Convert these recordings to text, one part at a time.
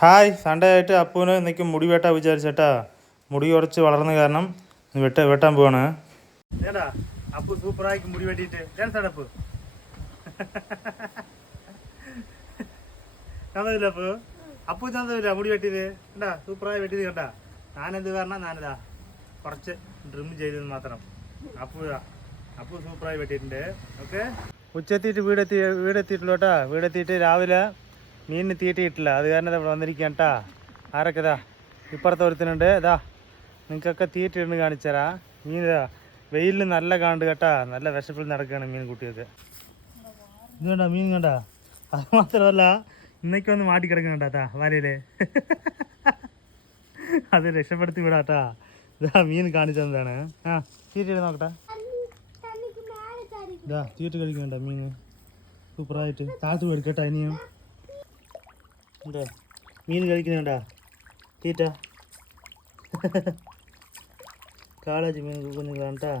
Hi, Sunday ആയിട്ട് അപ്പൂന് ഇന്നേക്ക് മുടി വെട്ടാൻ വിചാരിച്ചേട്ടാ. മുടി കുറച്ച് വളർന്ന കാരണം വെട്ടാൻ പോവാണ്. ഏടാ അപ്പു സൂപ്പറായി മുടി വെട്ടിയിട്ട് അപ്പു ചന്തമില്ല അപ്പു ചന്തമില്ല മുടി വെട്ടിയത് കണ്ടാ, സൂപ്പറായി വെട്ടിയത് കണ്ടാ. ഞാനെന്ത് കാരണം ഞാനിതാ കുറച്ച് ഡ്രിം ചെയ്തത് മാത്രം. അപ്പു സൂപ്പറായി വെട്ടിയിട്ടുണ്ട്. ഓക്കെ, ഉച്ചെത്തിയിട്ട് വീടെത്തിയിട്ടുള്ളൂ കേട്ടാ. വീടെത്തിയിട്ട് രാവിലെ മീനിന് തീറ്റിയിട്ടില്ല, അത് കാരണം ഇവിടെ വന്നിരിക്കുകയാണ് കേട്ടാ. ആരൊക്കെ ഇതാ ഇപ്പുറത്ത് ഒരുത്തനുണ്ട്. ഇതാ നിങ്ങൾക്കൊക്കെ തീറ്റിയിട്ടുണ്ട് കാണിച്ചു തരാം. മീൻ ഇതാ വെയിലിൽ നല്ല കാണ്ട് കേട്ടാ, നല്ല വിശപ്പിൽ നടക്കുകയാണ് മീൻ കുട്ടിയൊക്കെ. ഇത് കണ്ടാ മീൻ കണ്ടാ. അത് മാത്രമല്ല ഇന്നേക്ക് വന്ന് മാറ്റി കിടക്കുന്നുണ്ടാ വരയില്. അത് രക്ഷപ്പെടുത്തി വിടാട്ടാ. ഇതാ മീൻ കാണിച്ചു തന്നതാണ്. ആ തീറ്റ നോക്കട്ടെ. ഇതാ തീറ്റ കഴിക്കണ്ട മീൻ സൂപ്പറായിട്ട്. താഴത്ത് എടുക്കട്ടാ ഇനിയും. ഉണ്ടോ മീൻ കഴിക്കുന്നുണ്ടാ തീറ്റ. കാളേജ് മീൻ കുഞ്ഞുങ്ങളാണ് കേട്ടാ.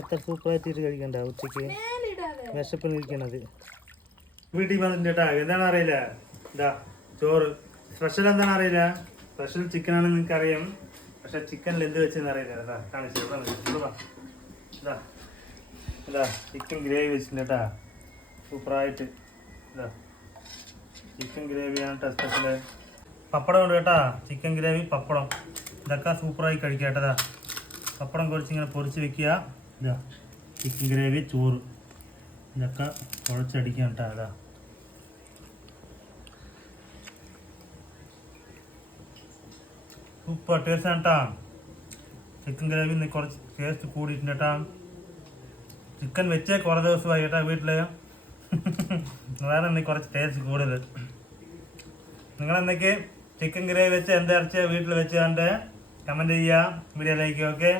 എത്ര സൂപ്പറായി തീറ്റ കഴിക്കണ്ട. ഉച്ചയ്ക്ക് വിശപ്പിന് കഴിക്കണത്. വീട്ടിൽ വന്നിട്ടുണ്ട് കേട്ടാ. എന്താണ് അറിയില്ല. ഇതാ ചോറ്. സ്പെഷ്യൽ എന്താണ് അറിയില്ല. സ്പെഷ്യൽ ചിക്കൻ ആണെന്ന് നിങ്ങൾക്ക് അറിയാം. പക്ഷെ ചിക്കനിൽ എന്ത് വെച്ചെന്ന് അറിയില്ല. ഇതാ കാണിച്ചു. ഇതാ ഇതാ ചിക്കൻ ഗ്രേവി വെച്ചിട്ടുണ്ട് കേട്ടാ, സൂപ്പറായിട്ട്. ഇതാ ചിക്കൻ ഗ്രേവിയാണ് കേട്ടോ സ്പെഷ്യല്. പപ്പടം ഉണ്ട് കേട്ടാ. ചിക്കൻ ഗ്രേവി, പപ്പടം, ഇതൊക്കെ സൂപ്പറായി കഴിക്കുക കേട്ടതാ. പപ്പടം ഇങ്ങനെ പൊരിച്ച് വെക്കുക. ഇതാ ചിക്കൻ ഗ്രേവി, ചോറ്, ഇതൊക്കെ കുഴച്ചടിക്കുക കേട്ടാ. ഇതാ സൂപ്പർ ടേസ്റ്റ് ആണ് കേട്ടാ. ചിക്കൻ ഗ്രേവി കുറച്ച് ടേസ്റ്റ് കൂടിയിട്ടുണ്ട് കേട്ടാ. ചിക്കൻ വെച്ചേ കുറേ ദിവസമായി കേട്ടാ വീട്ടില്. അതാണ് കുറച്ച് ടേസ്റ്റ് കൂടുതൽ. നിങ്ങളെന്തൊക്കെ ചിക്കൻ ഗ്രേവി വെച്ച് എന്താ ഇറച്ചിയാ വീട്ടിൽ വെച്ച് കണ്ട് കമൻറ്റ് ചെയ്യുക, വീഡിയോ ലൈക്ക്. ഓക്കെ.